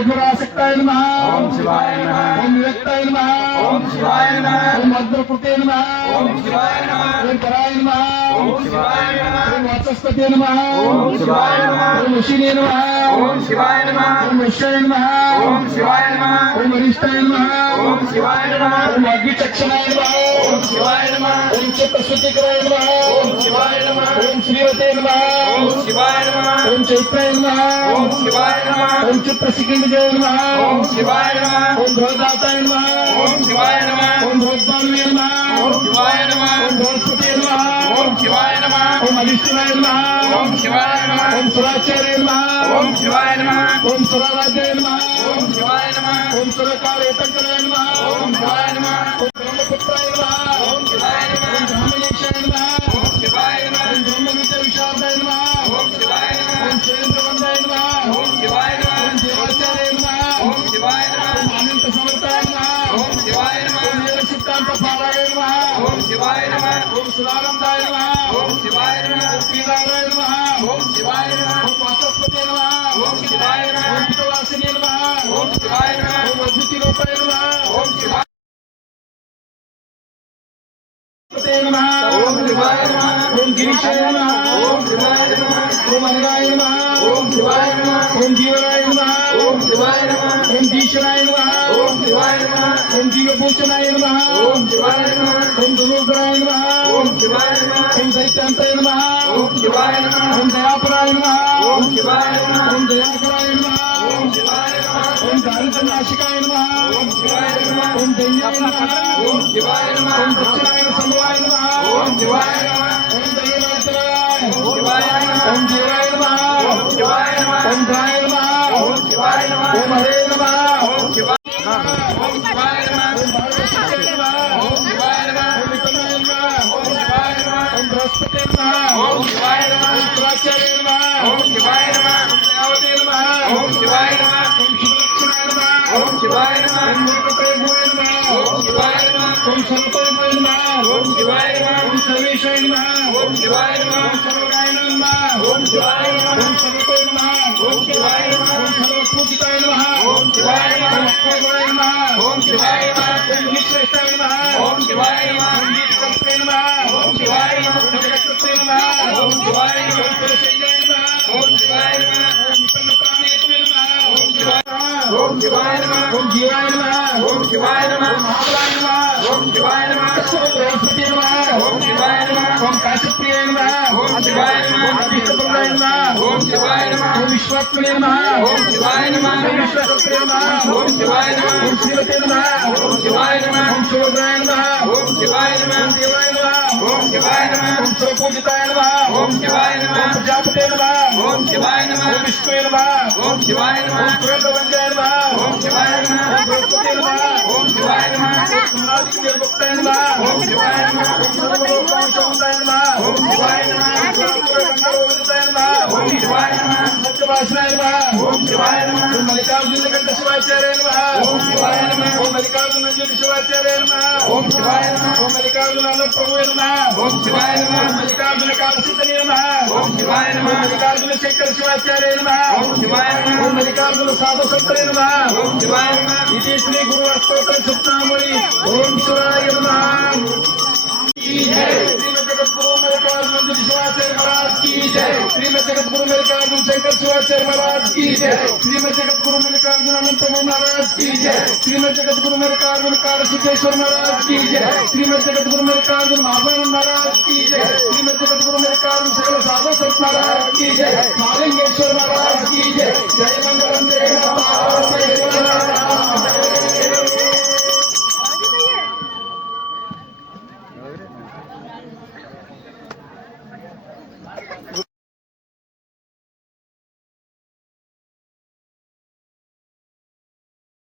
रघुरासक्ताय नमः ओम शिवाय नमः ओम विवेक्ताय नमः ओम शिवाय नमः ओम अग्रकृते नमः ओम शिवाय नमः ओम कराय नमः ओम शिवाय नमः ओम वाचस्पते नमः ओम शिवाय नमः ओम ऋषिने नमः ओम शिवाय नमः ओम वैश्याय नमः ओम शिवाय नमः ओम वरिष्ठाय नमः ओम शिवाय नमः ओम अग्निचक्षणाय नमः ओम शिवाय नमः ओम चित्तशुद्धिकराय नमः ओम शिवाय नमः ओम श्रीवते नमः ओम शिवाय नमः ओम चैत्राय नमः ओम शिवाय नमः ओम चित्रसिकिंडजय नमः ओम शिवाय नमः ओम ध्वजदाताय नमः ओम शिवाय नमः ओम ध्वजपालवे नमः ओम शिवाय नमः ओम ध्वजपते नमः ओम शिवाय नमः ओम अधिष्ठानाय नमः ओम शिवाय नमः ओम सुराचार्य नमः ओम शिवाय नमः ओम सुराराध्याय नमः ओम शिवाय नमः ओम सुरकारेतंकराय नमः ओम शिवाय नमः ओम ब्रह्मपुत्राय नमः ओम शिवाय नमः ओम ब्रह्मणेशाय नमः ओम शिवाय नमः ओम ब्रह्मविद्या विशारदाय नमः ओम शिवाय नमः ओम सुरेंद्रवंदाय नमः ओम शिवाय नमः ओम देवाचार्य नमः ओम शिवाय नमः ओम अनंत समर्थाय नमः ओम शिवाय नमः ओम योग सिद्धांत पाराय नमः ओम शिवाय नमः ओम सुरानंदाय नमः ओम शिवाय नमः ओम पीराय नमः ओम शिवाय नमः ओम वाचस्पते नमः ओम शिवाय नमः ओम पितवासिने नमः ओम शिवाय नमः ओम अद्भुतिरूपाय नमः ओम शिवाय नमः ओम शिवाय नमः ओम गिरीशाय नमः ओम शिवाय नमः ओम अनगाय नमः ओम शिवाय नमः ओम जीवराय नमः ओम शिवाय नमः ओम दीशराय नमः ओम शिवाय नमः ओम जीवभूषणाय नमः ओम शिवाय नमः ओम धनुर्धराय नमः ओम शिवाय नमः ओम दैत्यांताय नमः ओम शिवाय नमः ओम दयापराय नमः ओम शिवाय नमः ओम दयाकराय नमः ओम शिवाय नमः ओम दारिद्र्यनाशिकाय नमः ओम शिवाय नमः ओम दैन्याय नमः ओम शिवाय ओम नमः दक्षिणाय समवाय नमः ओम शिवाय नमः ओम दैवाचराय ओम शिवाय नमः ओम देवाय नमः ओम शिवाय नमः ओम द्राय नमः ओम शिवाय नमः ओम हरे नमः ओम शिवाय ओम शिवाय नमः ओम भारतशक्ते नमः ओम शिवाय नमः ओम विकलाय नमः ओम शिवाय नमः ओम बृहस्पते नमः ओम शिवाय नमः ओम सुराचार्य नमः ओम शिवाय नमः ओम दयावते नमः ओम शिवाय नमः ओम शुभलक्षणाय नमः ओम शिवाय नमः ओम लोकत्रय गुणे नमः ओम शिवाय नमः ओम सर्वतोमुखे नमः ओम शिवाय नमः ओम सर्वेशाय नमः ओम शिवाय नमः ओम सर्वगाय नमः ओम शिवाय नमः ओम सर्वतो नमः ओम शिवाय नमः ओम सर्वपूजिताय नमः ओम शिवाय ओम नमः अक्षयगुणाय नमः ओम शिवाय नमः ओम विश्वेशाय नमः ओम शिवाय नमः ओम वीरकल्पे नमः ओम शिवाय नमः ओम जगत्कृते नमः ओम शिवाय नमः ओम पुरुषय्याय नमः ओम शिवाय नमः ओम विपन्नप्राणेत्वे नमः ओम शिवाय नमः ओम शिवाय नमः ओम जीवाय नमः ओम शिवाय नमः ओम महाबलाय नमः ओम शिवाय नमः ओम बृहस्पते नमः ओम शिवाय नमः ओम काशीप्रियाय नमः ओम शिवाय नमः अभीष्टप्रदाय नमः ओम शिवाय नमः ओम विश्वात्मने नमः ओम शिवाय नमः ओम विश्वकर्त्रे नमः ओम शिवाय नमः ओम श्रीमते नमः ओम शिवाय नमः ओम शिवग्राय नमः ओम शिवाय ओम नमः देवाय नमः ओम शिवाय नमः ओम सर्वपूजिताय नमः ओम शिवाय नमः ओम प्रजापते नमः ओम शिवाय ओम नमः विष्णुवे नमः ओम शिवाय ओम नमः पुरन्दरवन्द्याय नमः ओम शिवाय नमः ओम बृहस्पते नमः ओम शिवाय नमः ओम सम्राजिकनिर्मुक्ताय नमः ओम शिवाय नमः ओम सर्वलोकनाशाय नमः ओम शिवाय नमः ओम सर्वपुरगंगावन्दिताय नमः ओम शिवाय नमः ओम सत्यभाषणाय नमः ओम शिवाय नमः ओम मल्लिकार्जुनकण्ठ शिवाचार्य नमः ओम शिवाय नमः ओम मल्लिकार्जुन अंजलि शिवाचार्य नमः ओम शिवाय नमः ओम मल्लिकार्जुन आनंद प्रभुवे नमः ओम शिवाय ओम नमः मल्लिकार्जुन कालसिद्धने नमः ओम शिवाय ओम नमः मल्लिकार्जुन शेखर शिवाचार्य नमः ओम शिवाय नमः ओम मल्लिकार्जुन साधु संतरे नमः ओम शिवाय नमः इति श्री गुरु अष्टोत्तर सप्तामणि ओम शिवाय नमः श्रीमद जगतगुरु मल्लिकार्जुन अंजलि शिवाचार्य महाराज की जय श्रीमद जगतगुरु मल्लिकार्जुन शंकर शिवाचार्य महाराज की जय श्रीमद जगतगुरु मल्लिकार्जुन अनंत प्रभु महाराज की जय श्रीमद जगतगुरु मल्लिकार्जुन कालसिद्धेश्वर महाराज की जय श्रीमद जगतगुरु मल्लिकार्जुन महाभवन महाराज की जय श्रीमद जगतगुरु मल्लिकार्जुन सकल साधु संत महाराज की जय महालिंगेश्वर महाराज की जय जय मंगलम जय